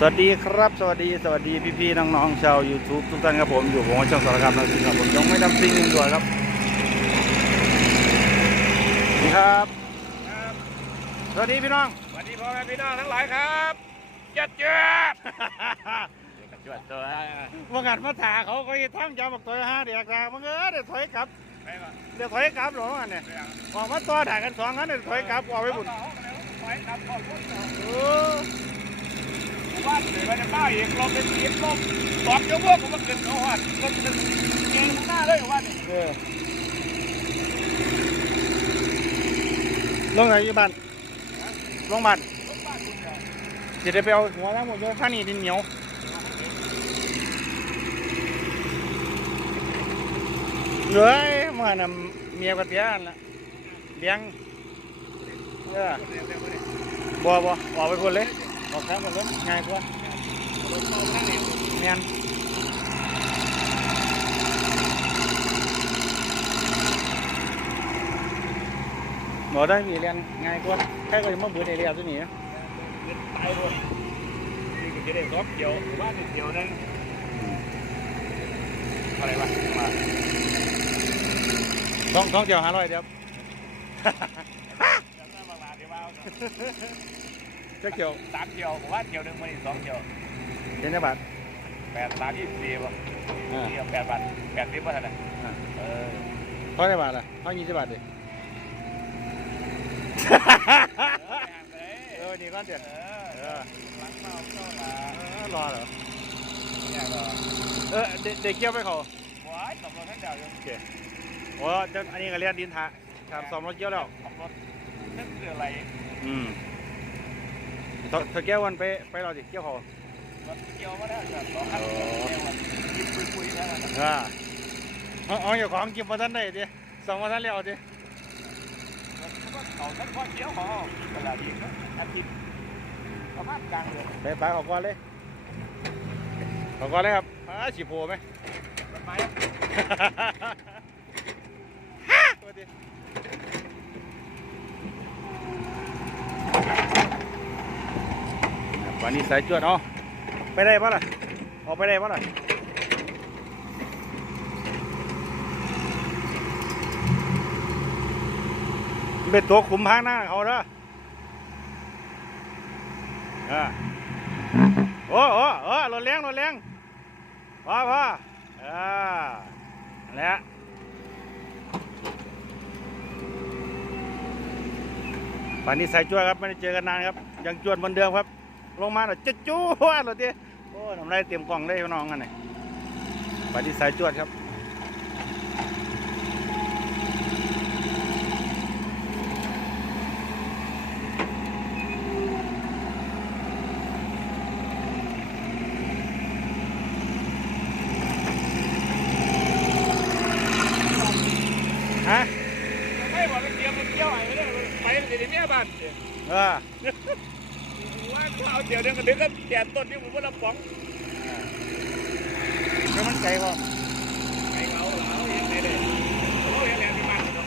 สวัสดีครับ สวัสดีสวัสดีพี่ๆน้องๆชาว YouTube ทุกท่านครับผมอยู่ผมช่องสารคามนักสิงครับผมยังไม่ดำซิงด่วนครับสวัสดีครับ สวัสดีพี่น้องสวัสดีพ่อแม่พี่น้องทั้งหลายครับจัดจัดจวดตัวว่างานมาถาเขาก็ทั้งจำบอกตัวห้าเดียกนะมึงเออเดี๋ยวถอยกลับไปก่อนเดี๋ยวถอยกลับหรอวะเนี่ยไปก่อนออกมาต่อด่ากันสองงั้นเดี๋ยวถอยกลับออกไปบุญถอยกลับก่อนพุ่งเออ ว่าเดี๋ยวจะบ้าอีกลมเป็นสีลมตอบเจ้าพวกผมมันเกินเขาหัดมันเป็นเก่งหน้าเลยว่านี่ลงไหนอยู่บ้านลงบ้านเดียวจะได้ไปเอาหัวทั้งหมดโยข้างนี้ดินเหนียวเลือไอ้เมื่อน่ะเมียกับเตี้ยนั่นละเลี้ยงเออบ่บ่ออกไปคนเลย ออกทางคนเลยง่ายกว่าเมียนบ่ได้มีเรียนง่ายกว่าแค่ก็จะมาเบื่อในเรียนตัวนี้นะตายเลยนี่ก็จะได้ซอฟเกี่ยวว่าเกี่ยวนั้นอะไรวะมาท้องท้องเดียวห้าร้อยเดียว เดี๋ยวว่าจะเกี่ยวสามเกี่ยวว่าเกี่ยวหนึ่งมันอีกสองเกี่ยวเจ็ดบาทแปดสามยี่สิบสี่ป่ะอ่าเกี่ยวแปดบาทแปดสิบป่ะท่านน่ะอ่าเออเท่าไหร่บาทล่ะเท่ายี่สิบบาทดิเออนี่ก้อนเดียวเอเอออหลังเมาเข้ามารอเหรอเนี่ยก็เออเด็กเด็กเกี่ยวไปเขาว้ายตำรวจทั้งเดียวอยู่โอ้เดี๋ยวอันนี้ก็เรียนดินทะทำสองรถเกี่ยวแล้วขับรถนั่นคืออะไร อืม เธอเธอแก้ววันไปไปเราดิเกี่ยวเขารถเกี่ยวมาแล้วจ้ะสองคันเกี่ยวมันยิบคุยๆแล้วมันเออเอาเอาอย่าของกินมาท่านได้ดิสองมาท่านเลี้ยวดิรถเขาทั้งข้อเกี่ยวเขาเวลาดีนะอาทิตย์ประมาณกลางเดือนไปไปออกก่อนเลยออกก่อนเลยครับอ้าฉีโพไหมต้นไม้ตัว วันนี้สายจวดเอาไปได้ปะล่ะออกไปได้ปะล่ะเป็นตัวขุมพางหน้าเขาเด้อโอ้โอ้โอ้รถเลี้ยงรถเลี้ยงพ่อพ่อเออนั่นแหละป่านนี้สายจวดครับไม่ได้เจอกันนานครับ ยังจวดเหมือนเดิมครับ ลงมาหน่อยจะจวดเลยทีโอ้น้ำลายเตรียมกล่องได้พี่น้องกันนี่ป่านนี้สายจวดครับฮะไม่บอกเป็นเกี่ยวมันเกี่ยวอะไรเลยไปเลยเดี๋ยวนี้บ้านเออ ว่าเอาเดี๋ยวเดียวกันเดี๋ยวก็แจกต้นที่ผมว่าลำป๋องแล้วมันไกลพร้อมไอ้เขาเหลาเห็นไหนเลยเขาเห็นแล้วที่บ้านเนาะ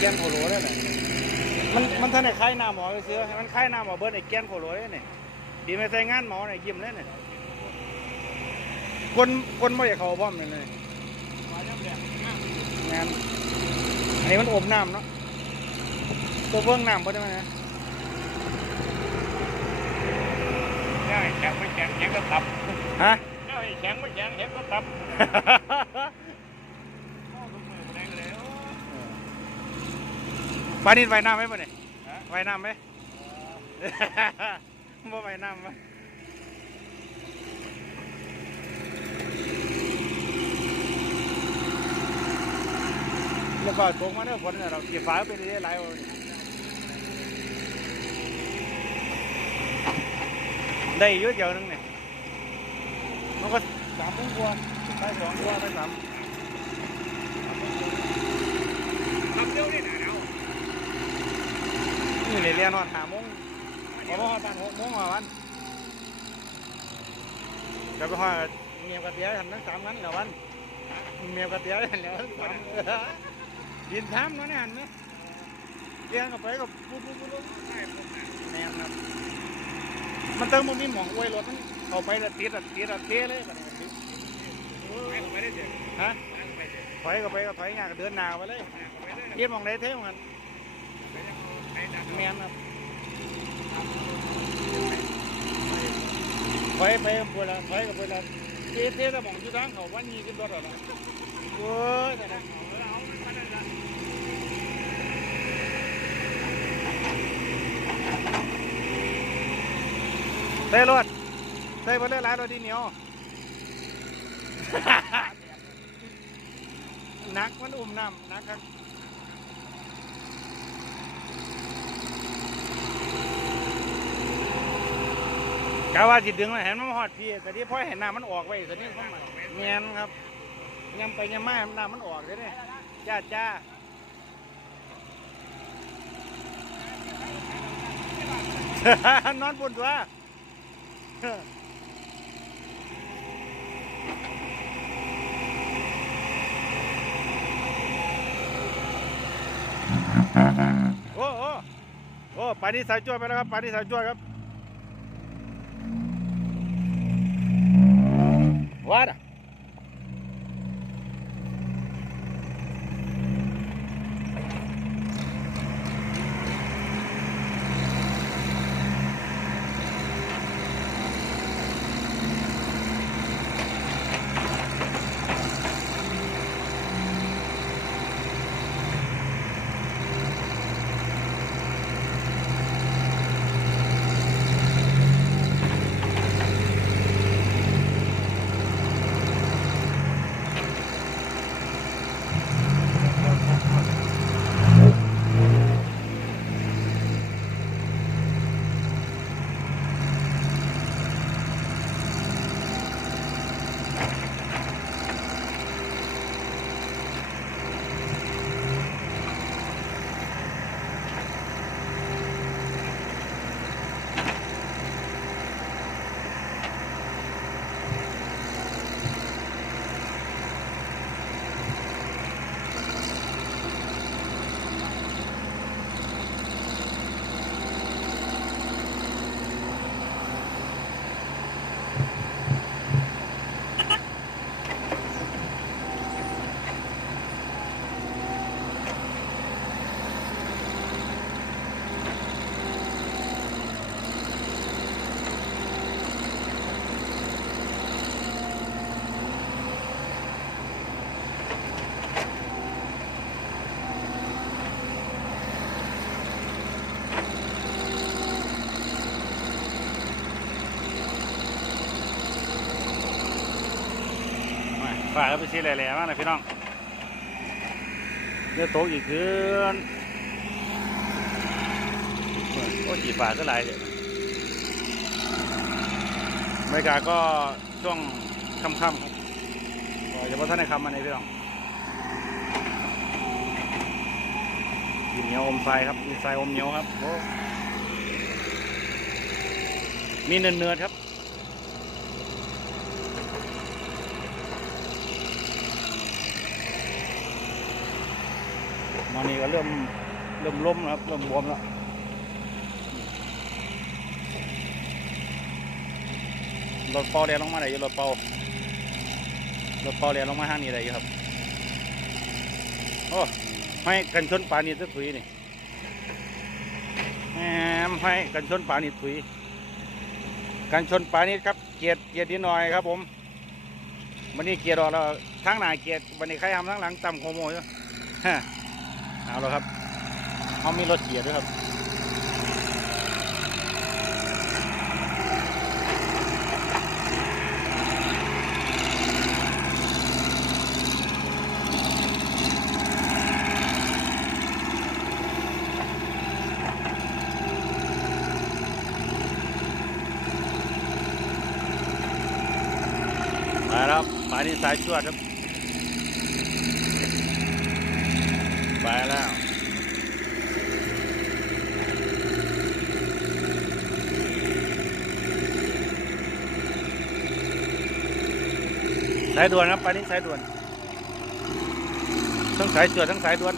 แกนโคโลได้เลยมันมันท่านไอ้คล้ายหน้าหมอซื้อมันคล้ายหน้าหมอเบิร์ดไอ้แกนโคโลได้เนี่ยดีไม่ใส่งานหมอเนี่ยยิ้มเลยเนี่ย คนคนไม่อยากเขาพร้อมเลยเลยงานอันนี้มันอมน้ำเนาะตัวเบื้องน้ำเพราะได้ไหมนะเนี่ยแข็งไม่แข็งแข็งก็ตับฮะเนี่ยแข็งไม่แข็งแข็งก็ตับพ่อทุกมือแรงเลยปลานินไว้น้ำไหมปะเนี่ยไว้น้ำไหมบ่ไว้น้ำไหม แล้วก็ตกมาเนี่ยฝนเราเก็บฟ้าไปเรื่อยๆหลายวันได้เยอะเดียวนึงเนี่ยมันก็สามโมงกว่าไปสองกว่าไปสามทำเดียวนี่หนาวนี่เลยเรียนนอนหาโมงพอมาหอดบ้านหกโมงมาวันจะไปหอดเมียกระเตี้ยทำทั้งสามนั้นเหรอวันเมียกระเตี้ยเหรอทั้งสาม ดินทามเนาะเนี่ยหันไหมเลี้ยงกับไปกับปุ๊บปุ๊บปุ๊บใช่ผมนแม่นครับ มันเติมมันมีหมองอวยรถมันเข้าไปล้วติดอะติดอะเทเลยบัดนี้ไปก็ไปได้เด็ดฮะไปไปเด็ดถอยก็ไปก็ถอยงานก็เดินหน้าไปเลยไปได้เทียบมองไหนเท่ากันไปดันแม่นครับถอยไปปวดละถอยก็ปวดละเทเทแล้วมองอยู่ทางเขาวันนี้ขึ้นรถแล้วนะโอ้ยแต่ละเอามันได้ละ เต้รถเต้ไปเรื่อยร้ายรถดีเหนียวนักมันอุ้มน้ำนักครับกะว่าจิตดึงแล้วเห็นมันหอดพี่แต่ที่พ่อเห็นน้ำมันออกไปแต่นี่เขามาเมียนครับยำไปยำมาน้ำมันออกเลยเนี่ย จ้าจ้าฮ่านอนบนตัวโอ้โอ้โอ้ปานี้สายจวดไปแล้วครับปานี้สายจวดครับวัดอะ ฝ่ายไปซีแหล่ๆมากเลยพี่น้องเนื้อโตกอีกคืนโอ้จีฝ่าก็หลายเลยบรรยากาก็ช่วงค่ำๆครับก็จะว่าท่านในคำอันนี้พี่น้องดินเหนียวอมทรายครับมีทรายอมเหนียวครับโอ้มีเนื้อๆครับ มานี่ก็เริ่มเริ่มล้มแล้วครับเริ่มบวมแล้วรถเปาเรียนลงมาไหนอยู่รถเปารถเปาเรียนลงมาทางนี้ได้อยู่ครับโอ้ไม่กันชนป่านี่จะถุยนี่แหมให้กันชนป่านี่ถุยกันชนป่านี่ครับเกียรติเกียรตินิดหน่อยครับ ผมวันนี้เกียรติออกแล้วทางหน้าเกียรติวันนี้ใครทำทางหลังต่ำโคโมอยู่ฮะ เอาแล้วครับเขามีรถเกียร์ด้วยครับมาแล้วปลาที่สายชวดครับ ไปแล้วสายด่วนครับไปนี้สายด่วนทั้งสายเจือทั้งสายด่วน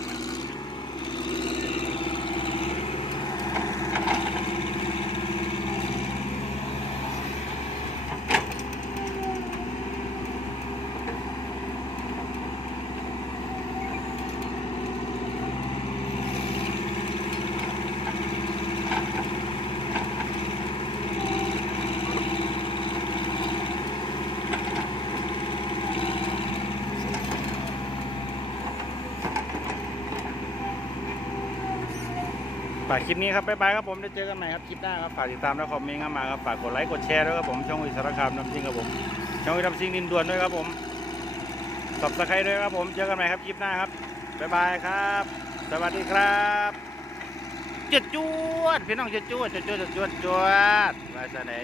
ฝากคลิปนี้ครับบ๊ายบายครับผมได้เจอกันใหม่ครับคลิปหน้าครับฝากติดตามและคอมเมนต์เข้ามาครับฝากกดไลค์กดแชร์ด้วยครับผมช่องวิสารคามน้ำซิงครับผมช่องวิน้ำซิงดินด่วนด้วยครับผมสับสไครด้วยครับผมเจอกันใหม่ครับคลิปหน้าครับบ๊ายบายครับ สวัสดีครับจวดจวดพี่น้องจวดจวดจวดจวดจวดจวดมาจากไหน